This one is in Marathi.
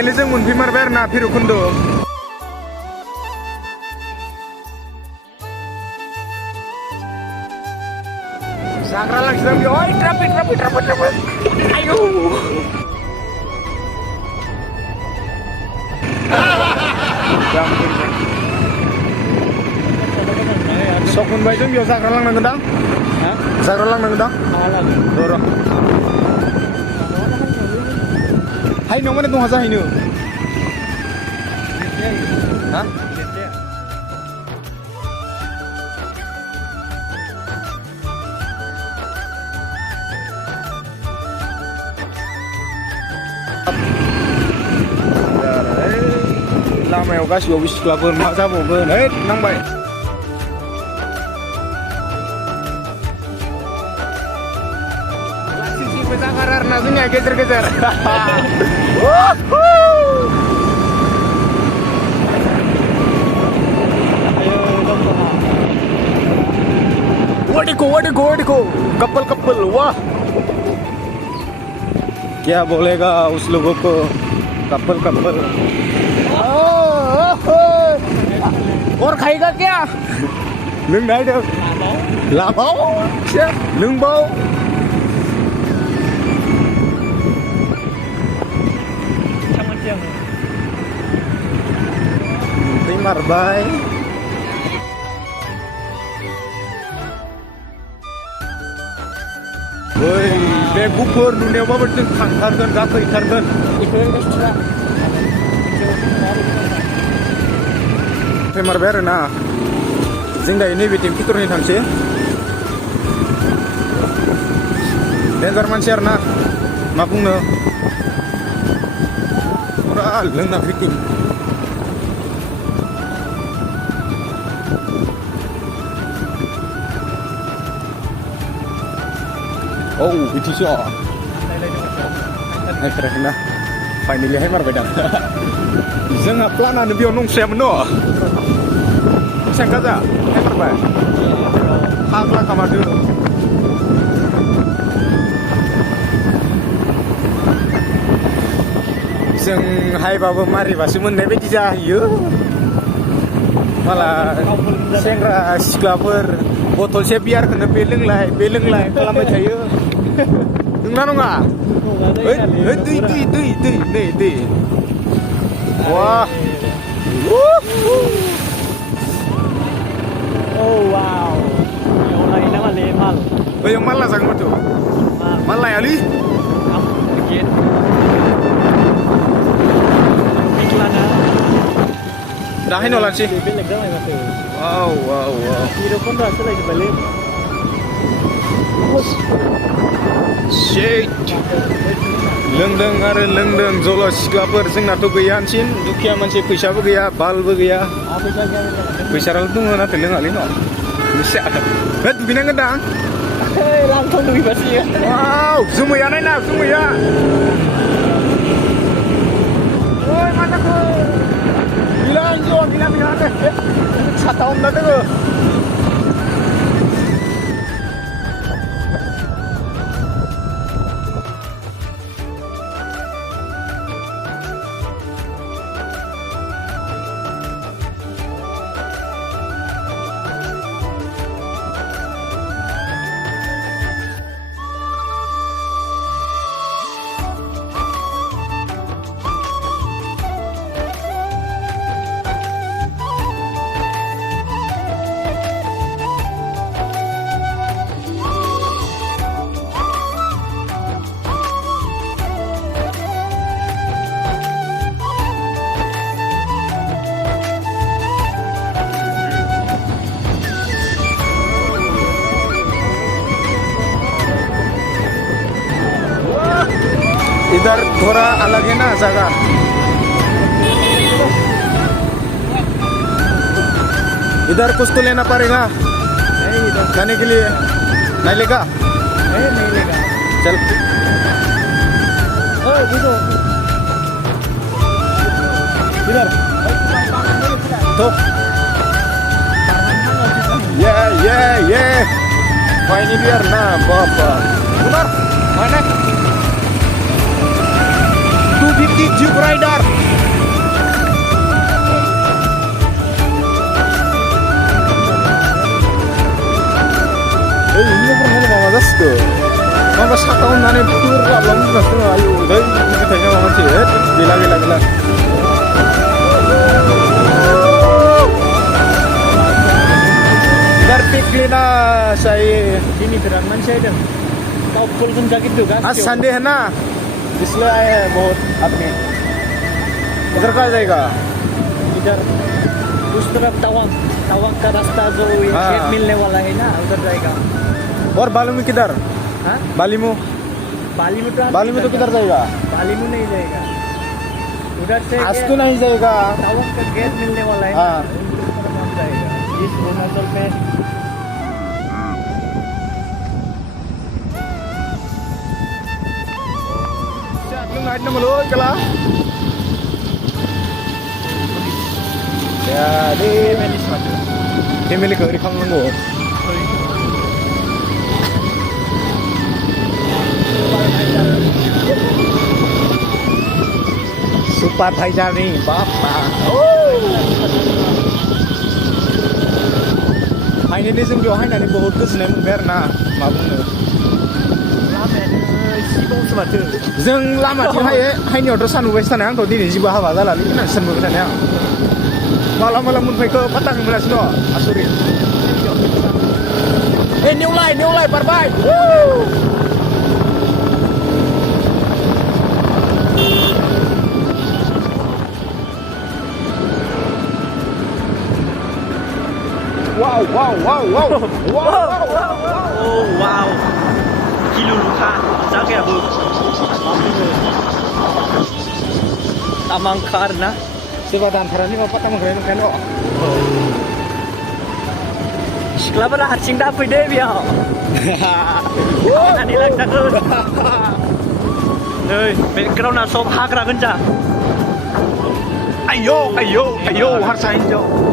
फाइनेलि जों मोनफैमारबाय आरो ना भैरबकुन्द जाग्रा लाखिदों बेवहाय ट्राफिक आयौ sok मोनबाय जों बेयाव जाग्रा लांनांगोन दां जाग्रा लांनांगोन दां र' हाय नङा माने दंहा जाहैनो हा लामायाव गासिबो सिख्लाफोर मा जाबावगोन है नांबाय जागार आरोना जोंनिया गेजेर गेजेर वो देखो कपल वाह क्या बोलेगा उस लोगों को कपल और खाएगा क्या लोंनाय दं लामाव लोंबाव फैमारबाय ओइ बे गुफुर नुनायावबाबो जों थांथारगोन गाखोहैथारगोन फैमारबाय आरो ना जों दायो नैबेथिं भितरनि थांसै डेन्जार मानसि आरो ना मा बुंनो फुरा लोंना फैथिं oh बिथिंसो नायथाराखै ना फाइनेलि हायमारबाय दां जोंहा प्लानानो बेयाव नंस्रायामोन न' बेसेबां गाजा हायमारबाय फाग्ला खामारदो जों हायबाबो मारिबासो मोननाय बायदि जाहैयो माला सेंग्रा सिख्लाफोर बथलसे बियारखौनो बे लोंलाय खालामबाय थायो नोंना नङा दै wah oh wow yang lain nama lemal yang malah sang macam malah ya li dikit iklana dah ini olan sih bilik dah macam tu wow hero pun rasa lagi balik shit लोंदों आरो लोंदों जल सिख्लाफोर जोंनाथ' गैयानोसिन दुखिया मानसि फैसाबो गैया बालबो गैया फैसाराल दङ नाथाय लोङालै न' बे दुगैनांगोन दां langsung दुगैबासो wow जोमैया नायना जोमैया ओइ मा जाखो gila anjir gila satu om dah tu इधर थोड़ा अलग है ना जगह इधर कुछ तो लेना पड़ेगा खाने के लिए नहीं लेगा नहीं लेगा चल इधर तो ये ini biar nah bapak benar mana 150 Juke Rider. Ini pernah mama das tuh. Mama 1 tahun nane pur labang das tuh ayo. Dai ini tanya mama sih. Gila. Dar piklina saya Ini terang man saya dah. Kau full तुम जाके दुकान आज संडे है ना इसलिए आए हैं बहुत आदमी इधर कहाँ जाएगा इधर उस तरफ तवांग का रास्ता जो ये हाँ। खेत मिलने वाला है ना उधर जाएगा और बालूमी किधर हाँ बालीमू बाली में तो किधर जाएगा बाली में नहीं जाएगा उधर से आज तो नहीं जाएगा तवांग का खेत मिलने वाला है हाँ। ना, उस तरफ हम जाएगा इस अरुणाचल में lu naik nama lu kala jadi ini milik dari kamu lu Super Thaijar nih bapak ini dia sendiri orang ini बहुत गोजोननाय मोनबाय आरो ना मा बुंनो जों लामाथिं हायनायावथ' सानबोबायसो थानाय आंथ' दिनै जेबो हाबा जालालै होननानै सानबोबाय थानाय आं माला मोनफैखो पात्ताखौनो मोनासै न' आसरित नेवलाय बारबाय wow oh wow kilo luka sakit abu tamang karna coba dantarannya mau patah mengenai kan kok सिख्लाफोरा हारसिं दा फैदो बेयाव नानि लांथारगोन नै बेकग्राउन्डआ सब हाग्रा गोजा ayo harsa hinjau